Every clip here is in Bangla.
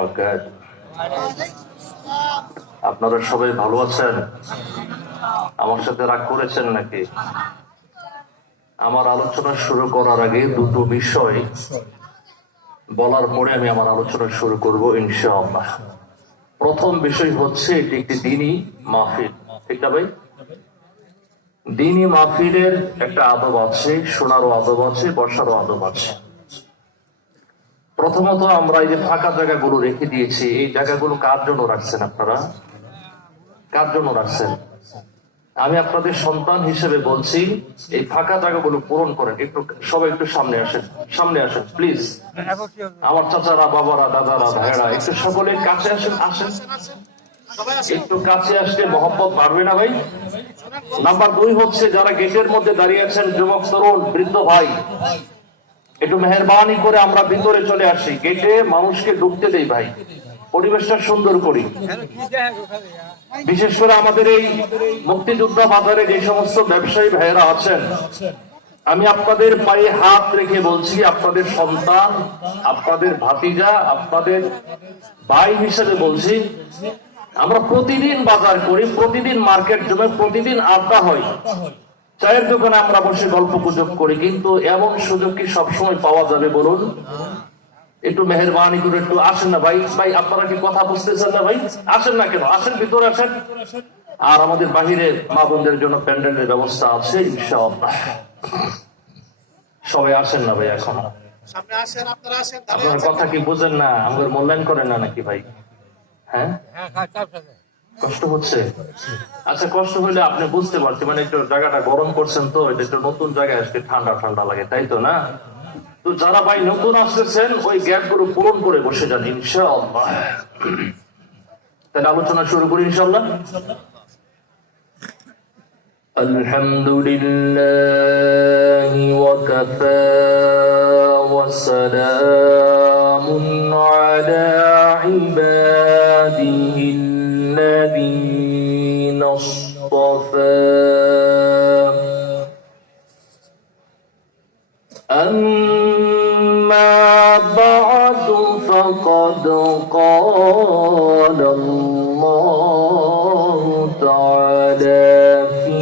وبركاته. আপনারা সবাই ভালো আছেন? আমার সাথে রাগ করেছেন নাকি? আমার আলোচনা শুরু করার আগে দুটো বিষয় বলার পরে আমি আমার আলোচনা শুরু করব ইনশাআল্লাহ। প্রথম বিষয় হচ্ছে এটি একটি দ্বীনি মাহফিল, ঠিক না ভাই? দ্বীনি মাহফিলের একটা আদব আছে, শোনারও আদব আছে, বসারও আদব আছে। প্রথমত আমরা এই যে ফাঁকা জায়গাগুলো রেখে দিয়েছি, এই জায়গাগুলো কার জন্য রাখছেন আপনারা? কার জন্য রাখছেন? আমি আপনাদের সন্তান হিসেবে বলছি, এই ফাঁকা জায়গাগুলো পূরণ করেন। একটু সবাই একটু সামনে আসেন, সামনে আসেন প্লিজ। আমার চাচারা, বাবারা, দাদারা, ভাইরা একটু সকলে কাছে আসেন, আসেন একটু কাছে আসলে মহব্বত বাড়বে না ভাই? নাম্বার 2 হচ্ছে যারা গেটের মধ্যে দাঁড়িয়ে আছেন, যুবক, তরুণ, বৃদ্ধ ভাই, একটু মেহরবানি করে আমরা ভিতরে চলে আসি। গেটে মানুষকে ঢুকতে দেই ভাই, পরিবেশটা সুন্দর করি। বিশেষ করে আমাদের এই মুক্তিযোদ্ধা বাজারে যে সমস্ত ব্যবসায়ী ভাইয়েরা আছেন, আমি আপনাদের পায়ে হাত রেখে বলছি, আপনাদের সন্তান, আপনাদের ভাতিজা, আপনাদের ভাই হিসেবে বলছি, আমরা প্রতিদিন বাজার করি, প্রতিদিন মার্কেট জমে, প্রতিদিন আড্ডা হয়, চায়ের দোকানে আমরা বসে গল্প গুজব করি, কিন্তু এমন সুযোগ কি সবসময় পাওয়া যাবে বলুন? একটু মেহরবানি করে একটু আসেন না ভাই। ভাই আপনারা কি কথা বুঝতেছেন না ভাই? আসেন না কেন? আসেন, ভিতরে আসেন। আর আমাদের বাহিরে মা বোনদের জন্য প্যান্ডেলের ব্যবস্থা আছে ইনশাআল্লাহ। সবাই আসেন না ভাই, এখন আপনার কথা কি বুঝেন না? আমাদের মূল্যায়ন করেন না নাকি ভাই? হ্যাঁ, কষ্ট হচ্ছে? আচ্ছা, কষ্ট হলে আপনি বুঝতে পারছেন, মানে একটু জায়গাটা গরম করছেন তো, এটা একটু নতুন জায়গায় আসলে ঠান্ডা ঠান্ডা লাগে, তাই তো না? তো যারা ভাই নতুন আসতেছেন, ওই গ্যাপ গুলো পূরণ করে বসে যান ইনশাআল্লাহ। তাহলে আলোচনা শুরু করি ইনশাআল্লাহ। আলহামদুলিল্লাহি ওয়া কাফা ওয়া সালামুন আলা ইবাদিহিল্লাযীনা ইসতাফা। أما بعد فقد قال الله تعالى في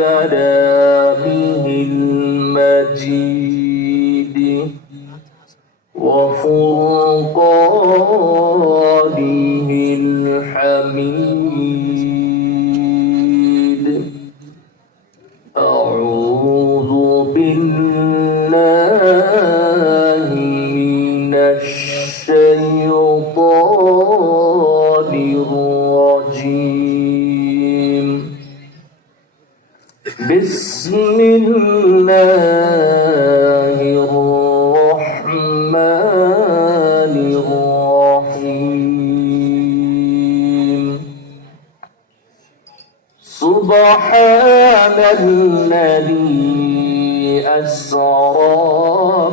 كلامه المجيد وفرقانه الحميد. أعوذ بالله من الشيطان الرجيم. بسم الله الرحمن الرحيم. سبحان الذي أسرى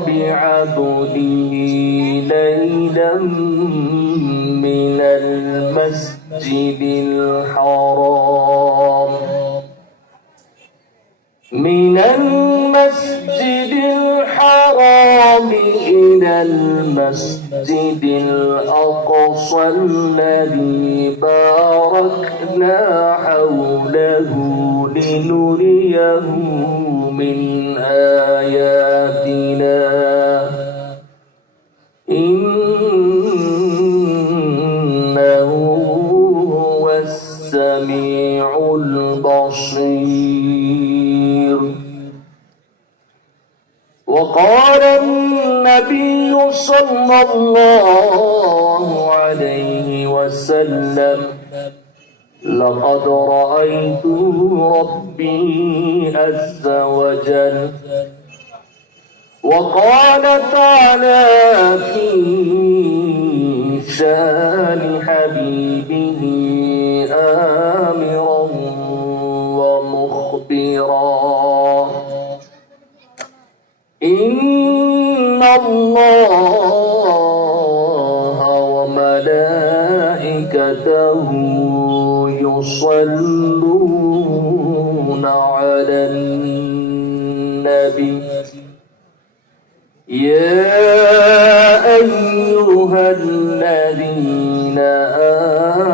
بعبده ليلا من المسجد الحرام إلى المسجد الأقصى الذي باركنا حوله لنريه من آياتنا إنه هو السميع البصير. وقال النبي صلى الله عليه وسلم لقد رأيت ربي عز وجل. وقال تعالى في شان حبيبه آمرا ومخبرا إن الله وملائكته يصلون على النبي يا أيها الذين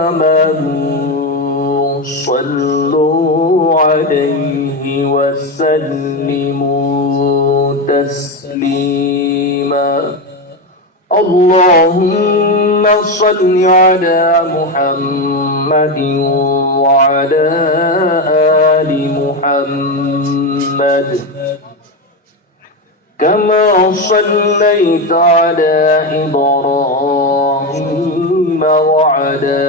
آمنوا صلوا عليه وسلموا تسليما اللهم صل على محمد وعلى آل محمد كما صليت على إبراهيم وعلى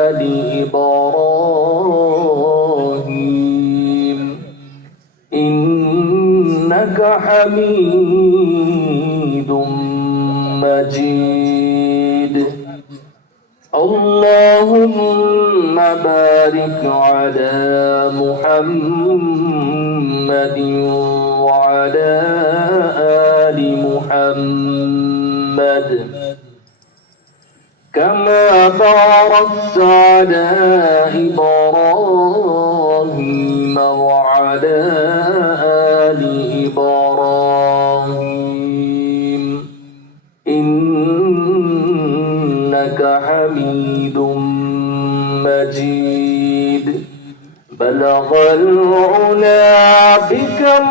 آل إبراهيم إنك حميد مجيد اللهم بارك على محمد وعلى آل محمد كما باركت على إبراهيم وعلى آل إبراهيم إنك حميد مجيد بلغ العلا بكماله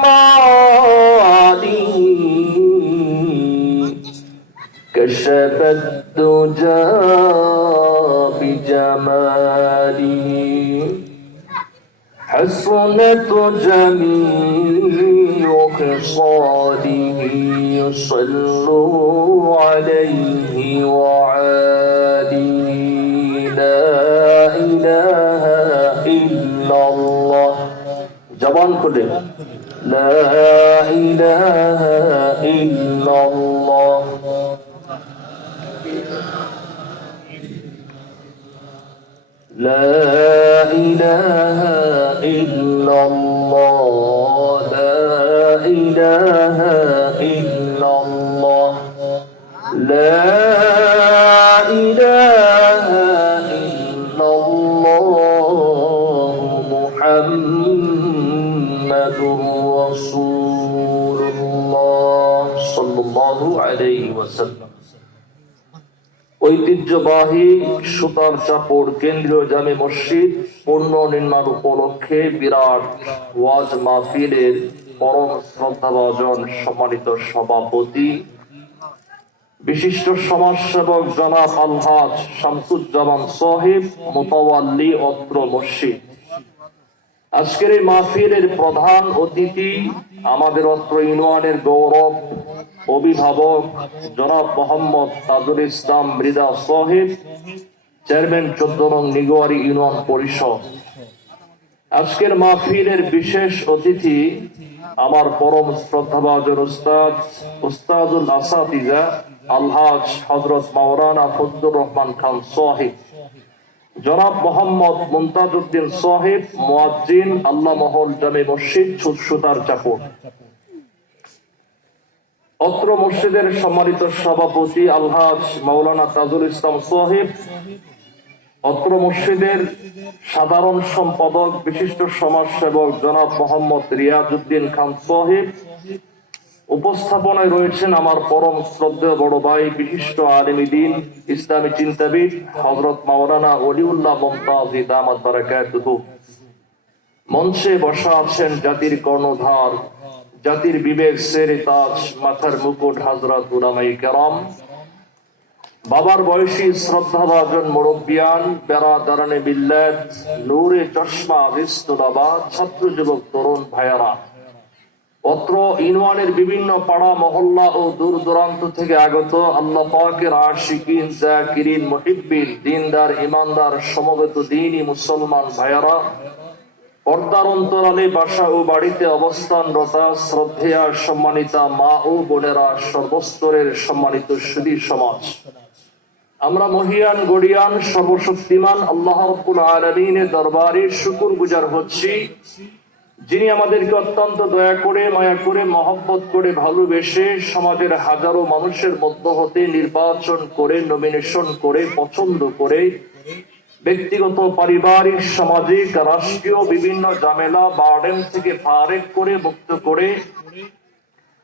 كشف الدجى بجماله حسنت جميع خصاله صلوا عليه وعليه لا إله إلا الله জবান খুলে لا إله إلا الله لا إله إلا الله لا إله إلا الله لا إله إلا الله محمد رسول الله صلى الله عليه وسلم ঐতিহ্যবাহী সুতার চাপড় কেন্দ্রীয় জামে মসজিদ পূর্ণ নির্মাণ উপলক্ষে বিরাট ওয়াজ মাহফিলের পরম শ্রদ্ধাভাজন সম্মানিত সভাপতি বিশিষ্ট সমাজসেবক জনাব আলহাজ শামসুজ্জামান সাহেব মুতাওয়াল্লি অত্র মসজিদ আজকের এই মাহফিলের প্রধান অতিথি আমাদের অত্র ইউনিয়নের গৌরব অভিভাবক জনাব মোহাম্মদ তাজুল ইসলাম মৃদা সাহেব চেয়ারম্যান 14 নং নিগোয়ারি ইউনিয়ন পরিষদ আজকের মাহফিলের বিশেষ অতিথি আমার পরম শ্রদ্ধাভাজন উস্তাদুল আসাতিজা আলহাজ হযরত মাওলানা ফজলুর রহমান খান সাহেব জনাব মোহাম্মদ মুমতাজউদ্দিন সাহেব মুয়াজ্জিন আল্লাহ মহল জামে মসজিদ সুতার চাপড় অত্র মসজিদের সম্মানিত সভাপতি আলহাজ মাওলানা তাজুল ইসলাম সাহেব অত্র মসজিদের সাধারণ সম্পাদক বিশিষ্ট সমাজসেবক জনাব মোহাম্মদ রিয়াজউদ্দিন খান সাহেব উপস্থাপনায় রয়েছেন আমার পরম শ্রদ্ধেয় বড় ভাই বিশিষ্ট আলেম দ্বীন ইসলামী চিন্তাবিদ হযরত মাওলানা ওলিউল্লাহ মুমতাজি দামাত বারাকাতুহু মঞ্চে বসা আছেন জাতির কর্ণধার জাতির বিবেক সেরে তাজ মাথার মুকুট হযরত উলামায়ে কেরাম বাবার বয়সী শ্রদ্ধাভাজন মুরব্বিয়ান বেরাদারানে মিল্লাত নূরে চশমা রিস্তুলাবাদ ছাত্র যুবক তরুণ ভাইয়ারা অত্র ইউনিয়নের বিভিন্ন পাড়া মহল্লা ও দূর দূরান্ত থেকে আগত আল্লাহ পাকের আশিকিন জাকিরিন মুহিব্বিন দিনদার ইমানদার সমবেত দ্বীনি মুসলমান ভাইয়ারা পর্দার অন্তরালে বাসা ও বাড়িতে অবস্থানরত শ্রদ্ধেয়া সম্মানিতা মা ও বোনেরা সর্বস্তরের সম্মানিত সুধী সমাজ আমরা মহিয়ান গড়িয়ান সর্বশক্তিমান আল্লাহ রাব্বুল আলামিনের দরবারে শুকরগুজার হচ্ছি যিনি আমাদেরকে অত্যন্ত দয়া করে মায়া করে মহব্বত করে ভালোবেসে সমাজের হাজারো মানুষের মধ্য হতে নির্বাচন করে নমিনেশন করে পছন্দ করে ব্যক্তিগত পারিবারিক সামাজিক রাষ্ট্রীয় বিভিন্ন ঝামেলা বার্ডেন থেকে ফারেক করে মুক্ত করে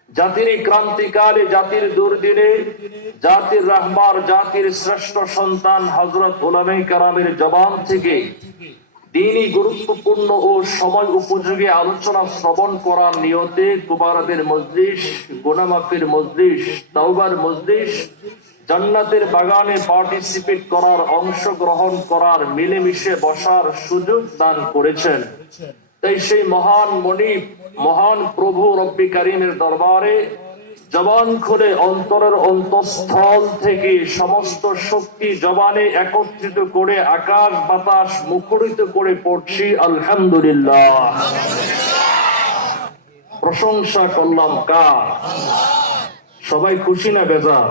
জাতির ক্রান্তিকালে, জাতির দুর্দিনে জাতির রাহবার, জাতির শ্রেষ্ঠ সন্তান হযরত উলামায়ে কেরামের জবান থেকে দ্বীনি গুরুত্বপূর্ণ ও সময় উপযোগী আলোচনা শ্রবণ করার নিয়তে কুবারাদের মজলিস, গুনাহ মাফির মজলিস, তাওবার মজলিস, জান্নাতের বাগানে পার্টিসিপেট করার, অংশগ্রহণ করার, মিলেমিশে বসার সুযোগ দান করেছেন। তাই সেই মহান মনিব, মহান প্রভু রব্বি কারীমের দরবারে জবান খুলে অন্তরের অন্তঃস্থল থেকে সমস্ত শক্তি জবানে একত্রিত করে আকাশ বাতাস মুখরিত করে পড়ছি আলহামদুলিল্লাহ। প্রশংসা করলাম কার? সবাই খুশি না বেজার?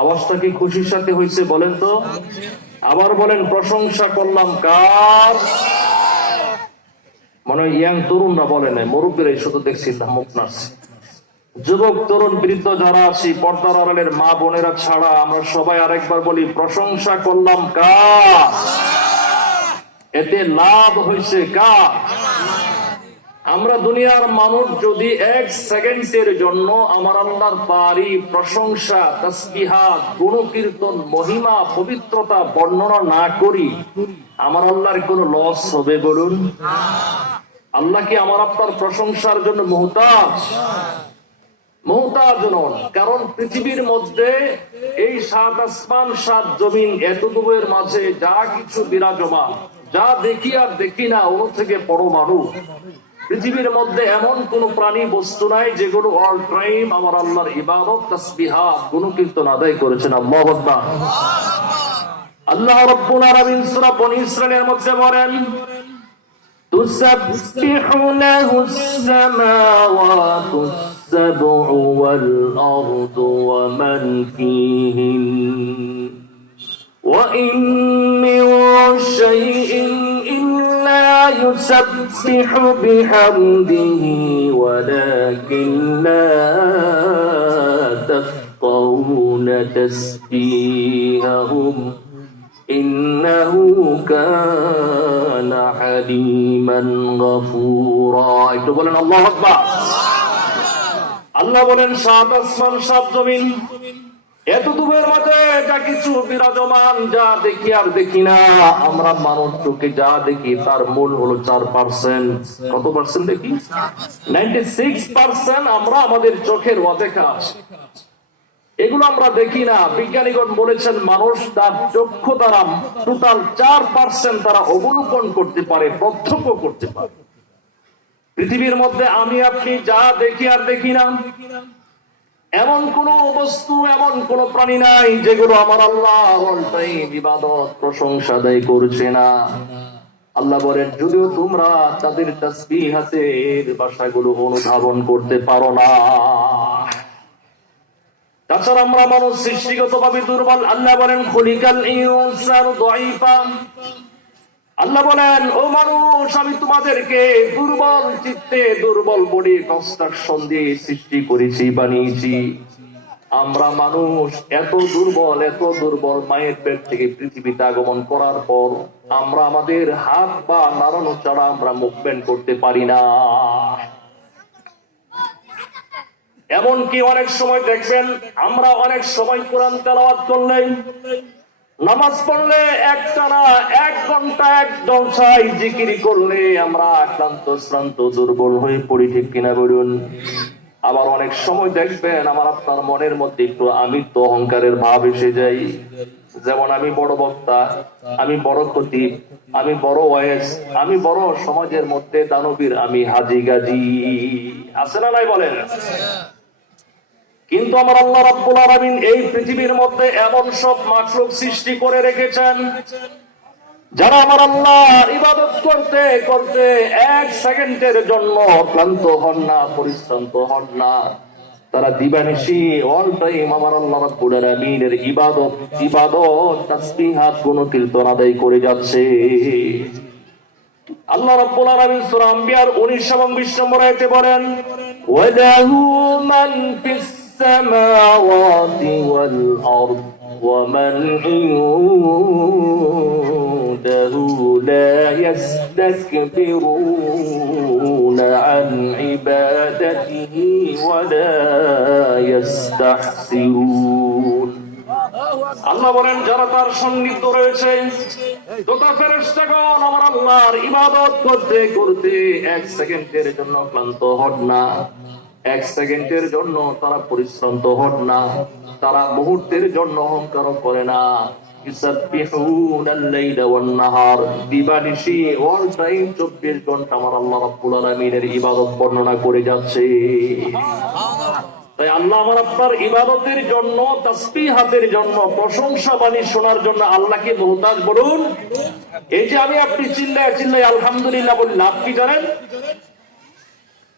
আওয়াজটা কি খুশির সাথে হয়েছে বলেন তো? আবার বলেন, প্রশংসা করলাম কার? মনে হয় ইয়াং তরুণরা বলে নাই, মুরব্বীরাই শুধু দেখছি মুখ নাচছে। যুবক, তরুণ, বৃদ্ধ যারা আছি, পর্দার আড়ালের মা বোনেরা ছাড়া আমরা সবাই আরেকবার বলি, প্রশংসা করলাম কার? এতে লাভ হয়েছে কার? আমরা দুনিয়ার মানুষ যদি এক সেকেন্ডের জন্য আমার আল্লাহর তারিফ, প্রশংসা, তাসবিহাত, গুণকীর্তন, মহিমা, পবিত্রতা বর্ণনা না করি, আমার আল্লাহর কোন লস হবে বলুন? আল্লাহ কি আমার আপনার প্রশংসার জন্য মুহতাজ? মুহতাজ নন। কারণ পৃথিবীর মধ্যে এই ৭ আসমান ৭ জমিন এতটুকুর মাঝে যা কিছু বিরাজমান, যা দেখি আর দেখি না, ওর থেকে পরমাণু, পৃথিবীর মধ্যে এমন কোন প্রাণী বস্তু নাই যেগুলো অল টাইম আমার আল্লাহর ইবাদত, তাসবিহাত, গুণকীর্তন আদায় করেছেন। আল্লাহু আকবার। আল্লাহ রাব্বুল আলামিন সূরা বনী ইসরাঈলের মধ্যে বলেন, তুসাব্বিহু লাহুস সামাওয়াতুস সাবউ ওয়াল আরদু ওয়া মান ফীহিন ওয়া ইন মিন শাইইন ইল্লা ইউসাব্বিহু বিহামদিহি ওয়ালাকিন লা তাফকাহুনা তাসবিহাহুম ইন্নাহু কানা হালিমান গফুরা। একটু বলেন আল্লাহু আকবার। আল্লাহ বলেন, ৭ আসমান ৭ জমিন এতটুকুর মাঝে যা কিছু বিরাজমান, যা দেখি আর দেখি না, আমরা মানুষ চোখে যা দেখি তার মূল হলো 4%। কত পার্সেন্ট দেখি? 96% আমরা আমাদের চোখের অদেখা আছে, এগুলো আমরা দেখি না। বিজ্ঞানীগণ বলেছেন মানুষ তার চক্ষু দ্বারা টোটাল 4% তারা অবলোকন করতে পারে, প্রত্যক্ষ করতে পারে। পৃথিবীর মধ্যে আমি আপনি যা দেখি আর দেখি না, এমন কোন বস্তু, এমন কোন প্রাণী নাই যেগুলো আমার আল্লাহ ইবাদত, প্রশংসা আদায় করছে না। আল্লাহ বলেন, যদিও তোমরা তাদের তাসবিহাতের ভাষাগুলো অনুধাবন করতে পারো না। তাছাড়া আমরা মানুষ সৃষ্টিগতভাবে দুর্বল। আল্লাহ বলেন, খুলিকাল ইনসানু দাঈফা। আল্লাহ বলেন, ও মানুষ, আমি তোমাদেরকে দুর্বল চিত্তে, দুর্বল বডি কনস্ট্রাকশন দিয়ে সৃষ্টি করেছি, বানিয়েছি। আমরা মানুষ এত দুর্বল, এত দুর্বল, মায়ের পেট থেকে পৃথিবীতে আগমন করার পর আমরা আমাদের হাত পা নাড়ানো ছাড়া আমরা মুভমেন্ট করতে পারি না। এমনকি অনেক সময় দেখবেন, আমরা অনেক সময় কোরআন তেলাওয়াত করলে, নামাজ পড়লে, একটানা 1 ঘন্টা 1 জলসায় জিকির করলে আমরা ক্লান্ত শ্রান্ত দুর্বল হয়ে পড়ি, ঠিক কিনা বলুন? আবার অনেক সময় দেখবেন আমার আপনার মনের মধ্যে একটু আমিত্ব, অহংকারের ভাব এসে যায়। যেমন আমি বড় বক্তা, আমি বড় খতিব, আমি বড় ওয়াইজ, আমি বড় সমাজের মধ্যে দানবীর, আমি হাজি গাজী। আছে না নাই বলেন? কিন্তু আমার আল্লাহ রাব্বুল আলামিন এই পৃথিবীর মধ্যে এমন সব মাখলুক সৃষ্টি করে রেখেছেন যারা আমার আল্লাহর ইবাদত করতে করতে 1 সেকেন্ডের জন্য ক্লান্ত হন না, পরিশ্রান্ত হন না। তারা দিবানিশি অল টাইম আমার আল্লাহ রাব্বুল আলামিনের ইবাদত, তাসবিহাত, গুণকীর্তন আদায় করে যাচ্ছে। আল্লাহ রাব্বুল আলামিন সূরা আম্বিয়ার 19 এবং 20 নম্বর আয়াতে বলেন, ওয়ালাহু মান ফিস السماوات والأرض ومن عنده لا يستكبرون عن عبادته ولا يستحسرون আল্লাহ বলেন যারা তার সন্নিহিত রয়েছে যত ফেরেশতাগণ আমার আল্লাহর ইবাদত করতে করতে এক সেকেন্ডের জন্য ক্লান্ত হন না, এক সেকেন্ডের জন্য তারা পরিশ্রান্ত হন না, তারা মুহূর্তের জন্য অহংকার করে না। ইউসাব্বিহুনাল লাইলা ওয়ান নাহার, দিবানিশি অল টাইম 24 ঘন্টা আমার আল্লাহ রাব্বুল আলামিনের ইবাদত বর্ণনা করে যাচ্ছে। তাই আল্লাহ আমার আপনার ইবাদতের জন্য, তাসবিহাতের জন্য, প্রশংসা বাণী শোনার জন্য আল্লাহকে মুহতাজ বলুন। এই যে আমি আপনি চিল্লায় চিল্লায় আলহামদুলিল্লাহ বলি, লাভ কি জানেন?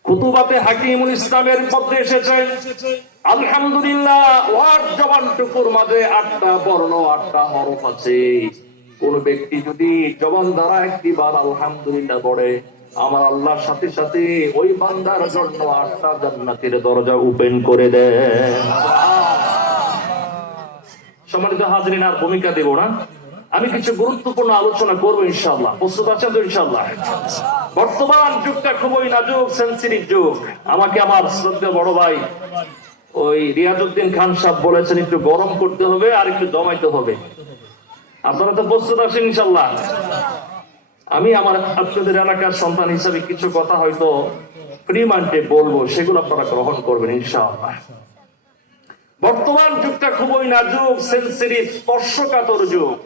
খুতুবাতে হাকিমুল ইসলামের মধ্যে এসেছে আলহামদুলিল্লাহ ওয়ার জবানটুকুর মাঝে 8টা বর্ণ, 8টা হরফ আছে। কোন ব্যক্তি যদি জবান দ্বারা একটি বার আলহামদুলিল্লাহ পড়ে, আমার আল্লাহর সাথে সাথে ওই বান্দার জন্য 8টা জান্নাতের দরজা ওপেন করে দেয়। সম্মানিত হাজরিন, আর ভূমিকা দেব না, আমি কিছু গুরুত্বপূর্ণ আলোচনা করবো ইনশাআল্লাহ। প্রস্তুত আছেন তো ইনশাআল্লাহ? বর্তমান যুগটা খুবই নাজুক, সেন্সিটিভ যুগ। আমাকে আমার শ্রদ্ধেয় বড় ভাই ওই রিয়াজউদ্দিন খান সাহেব বলেছেন একটু গরম করতে হবে আর একটু জমাইতে হবে। আপনারা তো প্রস্তুত আছেন ইনশাআল্লাহ? আমি আমার আপনাদের এলাকার সন্তান হিসাবে কিছু কথা হয়তো ফ্রি মাইন্ডে বলবো, সেগুলো আপনারা গ্রহণ করবেন ইনশাআল্লাহ। বর্তমান যুগটা খুবই নাজুক, সেন্সিটিভ, স্পর্শকাতর যুগ।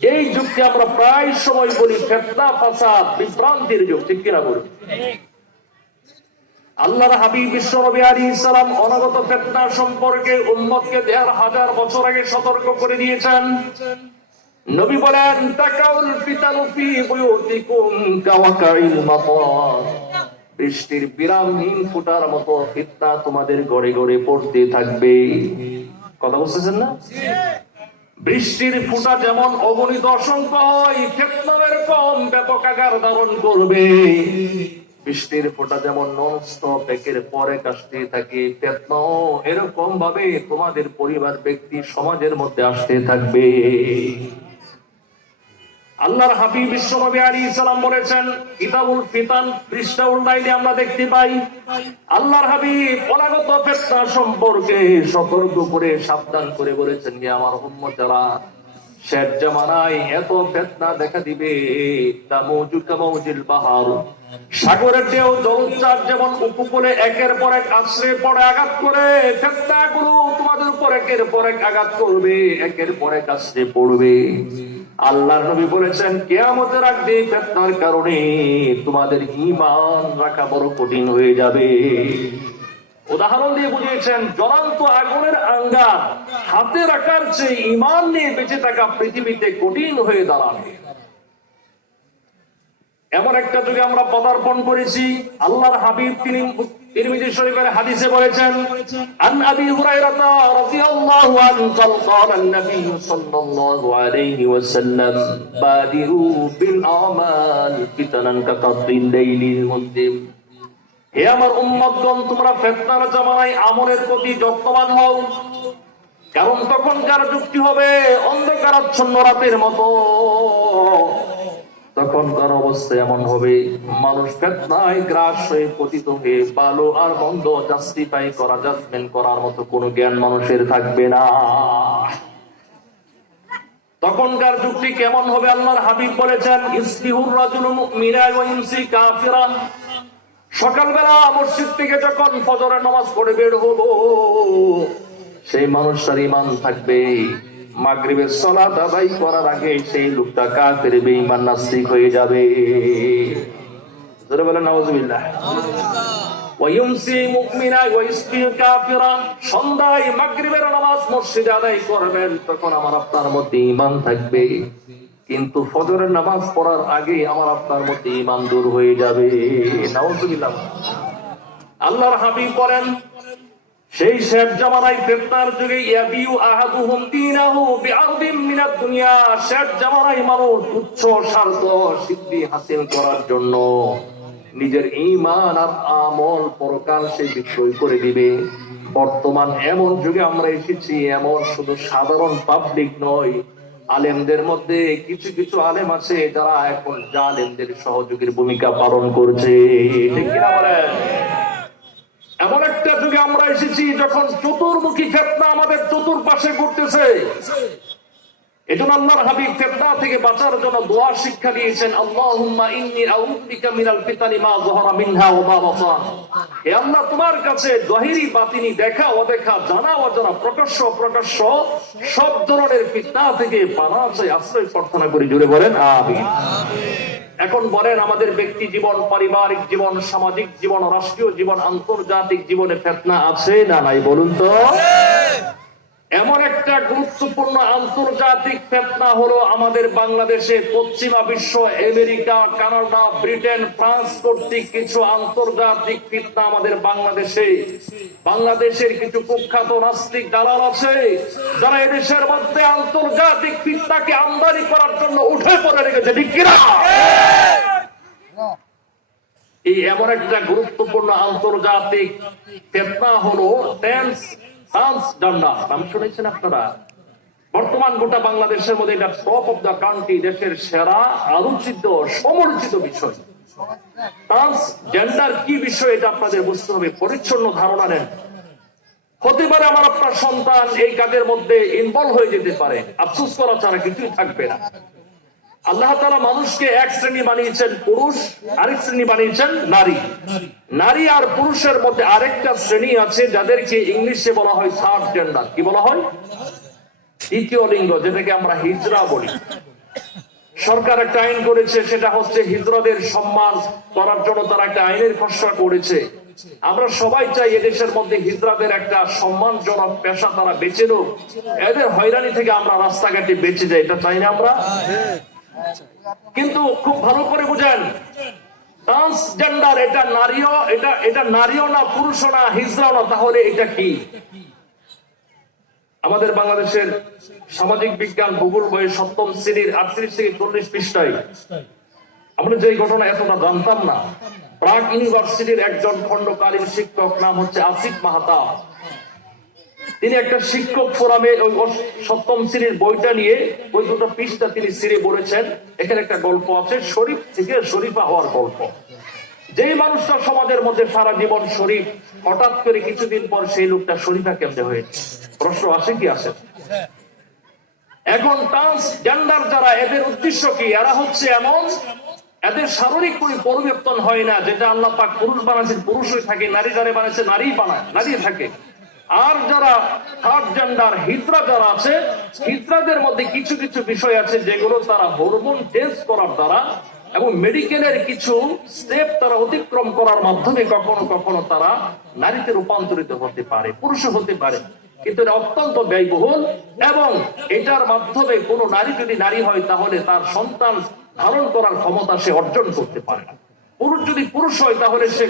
এই যুগকে আমরা প্রায় সময় বলি ফিতনা, ফাসাদ, বিভ্রান্তির যুগ, ঠিক কিনা বলি? আল্লাহর হাবিব বিশ্বনবী আলাইহিস সালাম অনাগত ফিতনা সম্পর্কে উম্মতকে 1000 বছর আগে সতর্ক করে দিয়েছেন। নবী বলেন তাকাউল ফিতানু ফি বুয়ুতিকুম কাওয়াকাইল মাতার, বৃষ্টির বিরামহীন ফোঁটার মতো ফিতনা তোমাদের ঘরে ঘরে পড়তে থাকবে। কথা বুঝতেছেন না? বৃষ্টির ফোঁটা যেমন অগণিত অসংখ্য হয়, ফিতনা এরকম ব্যাপক আকার ধারণ করবে। বৃষ্টির ফোঁটা যেমন ননস্টপ একের পর এক আসতে থাকে, ফিতনাও এরকম ভাবে তোমাদের পরিবার, ব্যক্তি, সমাজের মধ্যে আসতে থাকবে। আল্লাহর হাবিব বিশ্বনবী আলাইহিস সালাম বলেছেন, কিতাবুল ফিতান পৃষ্ঠা উল্টাইলে আমরা দেখতে পাই আল্লাহর হাবিব অনাগত ফিতনা সম্পর্কে সতর্ক করে সাবধান করে বলেছেন যে আমার উম্মতেরা, শেষ জামানায় এত ফিতনা দেখা দিবে তামুজু কামাউজিল বাহার, সাগরের ঢেউ জলোচ্ছ্বাস যেমন উপকূলে একের পর এক আছড়ে পড়ে আঘাত করে, ফিতনাগুলো তোমাদের উপর একের পর এক আঘাত করবে, একের পর এক আছড়ে পড়বে। আল্লাহর নবী বলেছেন কিয়ামতের আগে ফিতনার কারণে তোমাদের ঈমান রাখা বড় কঠিন হয়ে যাবে। উদাহরণ দিয়ে বুঝিয়েছেন জ্বলন্ত আগুনের আঙ্গার হাতে রাখার চেয়ে ঈমান নিয়ে বেঁচে থাকা পৃথিবীতে কঠিন হয়ে দাঁড়াবে। এমন একটা যুগে আমরা পদার্পণ করেছি। আল্লাহর হাবিব তিনি তিরমিজি শরীফের হাদিসে বলেছেন, আন আবি হুরায়রা রাদিয়াল্লাহু আনহু ক্বালা আন-নবী সাল্লাল্লাহু আলাইহি ওয়াসাল্লাম বাদিরু বিল আমাল ফিতানান কাকাতিল লাইলিল মুসলিম, হে আমার উম্মতগণ, তোমরা ফিতনার জামানায় আমলের প্রতি যত্নবান হও, কারণ তখনকার যুগটি হবে অন্ধকারাচ্ছন্ন রাতের মতো। তখনকার অবস্থা এমন হবে মানুষ ফিতনায় গ্রাস হয়ে পতিত হয়ে ভালো আর মন্দ জাস্টিফাই করা, জাজমেন্ট করার মতো কোনো জ্ঞান মানুষের থাকবে না। তখনকার যুগটি কেমন হবে আল্লাহর হাবিব বলেছেন, ইসবিহুর রাজুলু মুমিনা ওয়া ইমসি কাফিরা, সকালবেলা মসজিদ থেকে যখন ফজরের নামাজ পড়ে বের হবো, সেই মানুষটার ঈমান থাকবে, মাগরিবের সালাত আদায় করার আগে সেই লোকটা কাফের, বেঈমান, নাস্তিক হয়ে যাবে। জোরে বলেন নাউজুবিল্লাহ। ওয়া ইউমসি মুমিনা ওয়া ইসবিহু কাফিরা, সন্ধ্যায় মাগরিবের নামাজ মসজিদে আদায় করবেন, তখন আমার আপনার মধ্যে ঈমান থাকবে, কিন্তু ফজরের নামাজ পড়ার আগে আমার আপনার মধ্যে ঈমান দূর হয়ে যাবে। নাউজুবিল্লাহ। আল্লাহর হাবিব বলেন সেই শেষ জামানায় ফিতনার যুগে ইয়াবিউ আহাদুহুম দীনাহু বিআরদিন মিনাদ দুনিয়া, শেষ জামানায় মানুষ তুচ্ছ স্বার্থ সিদ্ধি হাসিল করার জন্য নিজের ঈমান আর আমল পরকাল সে বিক্রয় করে দিবে। বর্তমান এমন যুগে আমরা এসেছি, এমন শুধু সাধারণ পাবলিক নয়, আলেমদের মধ্যে কিছু কিছু আলেম আছে যারা এখন জালেমদের সহযোগীর ভূমিকা পালন করছে, ঠিক কিনা বলেন? এমন একটা যুগে আমরা এসেছি যখন চতুর্মুখী ফিতনা আমাদের চতুর্পাশে ঘুরতেছে। এজন্য আল্লাহর হাবিব ফিতনা থেকে বাঁচার জন্য দোয়া শিক্ষা দিয়েছেন, আল্লাহুম্মা ইন্নী আউযু বিকা মিনাল ফিতানি মা যাহারা মিনহা ওয়া মা বাতান। হে আল্লাহ, তোমার কাছে যাহিরি বাতিনি, দেখা অদেখা, জানা অজানা, প্রকাশ্য অপ্রকাশ্য সব ধরনের ফিতনা থেকে পানাহ চাই, আশ্রয় প্রার্থনা করি। জোরে বলেন আমিন। এখন বলেন, আমাদের ব্যক্তি জীবন, পারিবারিক জীবন, সামাজিক জীবন, রাষ্ট্রীয় জীবন, আন্তর্জাতিক জীবনে ফিতনা আছে না নাই বলুন তো? এমন একটা গুরুত্বপূর্ণ আন্তর্জাতিক ফিতনা হলো আমাদের বাংলাদেশে পশ্চিমা বিশ্ব, আমেরিকা, কানাডা, ব্রিটেন, ফ্রান্স কর্তৃক কিছু আন্তর্জাতিক ফিতনা আমাদের বাংলাদেশের কিছু কুখ্যাত নাস্তিক দালাল আছে যারা এদেশের মধ্যে আন্তর্জাতিক ফিতনাকে আমদানি করার জন্য উঠে পড়ে রেখেছে, ঠিক কিনা? এই এমন একটা গুরুত্বপূর্ণ আন্তর্জাতিক ফিতনা হলো ট্রান্সজেন্ডার। নাম শুনেছেন আপনারা? বর্তমান গোটা বাংলাদেশের মধ্যে এটা টপ অফ দ্য কান্ট্রি, দেশের সেরা আলোচিত সমালোচিত বিষয়। ট্রান্সজেন্ডার কি বিষয় এটা আপনাদের বুঝতে হবে। পরিচ্ছন্ন ধারণা নেন। হতে পারে আমার আপনার সন্তান এই কাজের মধ্যে ইনভলভ হয়ে যেতে পারে, আফসোস করা ছাড়া কিছুই থাকবে না। আল্লাহ তাআলা মানুষকে এক শ্রেণী বানিয়েছেন পুরুষ, আরেক শ্রেণী বানিয়েছেন নারী। নারী আর পুরুষের মধ্যে আরেকটা শ্রেণী আছে যাদেরকে ইংলিশে বলা হয় থার্ড জেন্ডার। কি বলা হয়? তৃতীয় লিঙ্গ, যেটাকে আমরা হিজড়া বলি। সরকার একটা আইন করেছে, সেটা হচ্ছে হিজড়াদের সম্মান করার জন্য তারা একটা আইনের খসড়া করেছে। আমরা সবাই চাই এদেশের মধ্যে হিজড়াদের একটা সম্মানজনক পেশা তারা বেছে নিক, এদের হয়রানি থেকে আমরা রাস্তাঘাটে বেঁচে যাই, এটা চাই না আমরা? কিন্তু খুব ভালো করে বুঝেন, ট্রান্সজেন্ডার এটা নারীও, এটা নারীও না, পুরুষও না, হিজড়াও না। তাহলে এটা কি? আমাদের বাংলাদেশের সামাজিক বিজ্ঞান ভূগোল বইয়ের ৭ম শ্রেণীর ৩৮ থেকে ৪০ পৃষ্ঠায় আমরা যে ঘটনা এতটা জানতাম না, প্রাগ ইউনিভার্সিটির একজন খণ্ডকালীন শিক্ষক, নাম হচ্ছে আসিফ মাহাতাব, তিনি একটা শিক্ষক ফোরামে ওই ৭ম শ্রেণীর বইটা নিয়ে ওই দুটো পৃষ্ঠা তিনি ছিঁড়ে বলেছেন, এখানে একটা গল্প আছে, শরীফ থেকে শরীফা হওয়ার গল্প। যেই মানুষটা সমাজের মধ্যে সারা জীবন শরীফ, হঠাৎ করে কিছুদিন পর সেই লোকটা শরীফা কেমনে হয়েছে? প্রশ্ন আসে কি আসে? এখন ট্রান্সজেন্ডার যারা, এদের উদ্দেশ্য কি? এরা হচ্ছে এমন, এদের শারীরিক কোনো পরিবর্তন হয় না। যেটা আল্লাহ পাক পুরুষ বানাচ্ছেন পুরুষই থাকে, নারী যারা বানাচ্ছে নারী বানায়, নারী থাকে। আর যারা থার্ড জেন্ডার, হিজড়া যারা আছে, হিজড়াদের মধ্যে কিছু কিছু বিষয় আছে যেগুলো তারা হরমোন টেস্ট করার দ্বারা এবং মেডিকেলের কিছু স্টেপ তারা অতিক্রম করার মাধ্যমে কখনো কখনো তারা নারীতে রূপান্তরিত হতে পারে, পুরুষ হতে পারে। কিন্তু এটা অত্যন্ত ব্যয়বহুল, এবং এটার মাধ্যমে কোনো নারী যদি নারী হয় তাহলে তার সন্তান ধারণ করার ক্ষমতা সে অর্জন করতে পারে না। পুরুষ যদি পুরুষ হয় তাহলে সে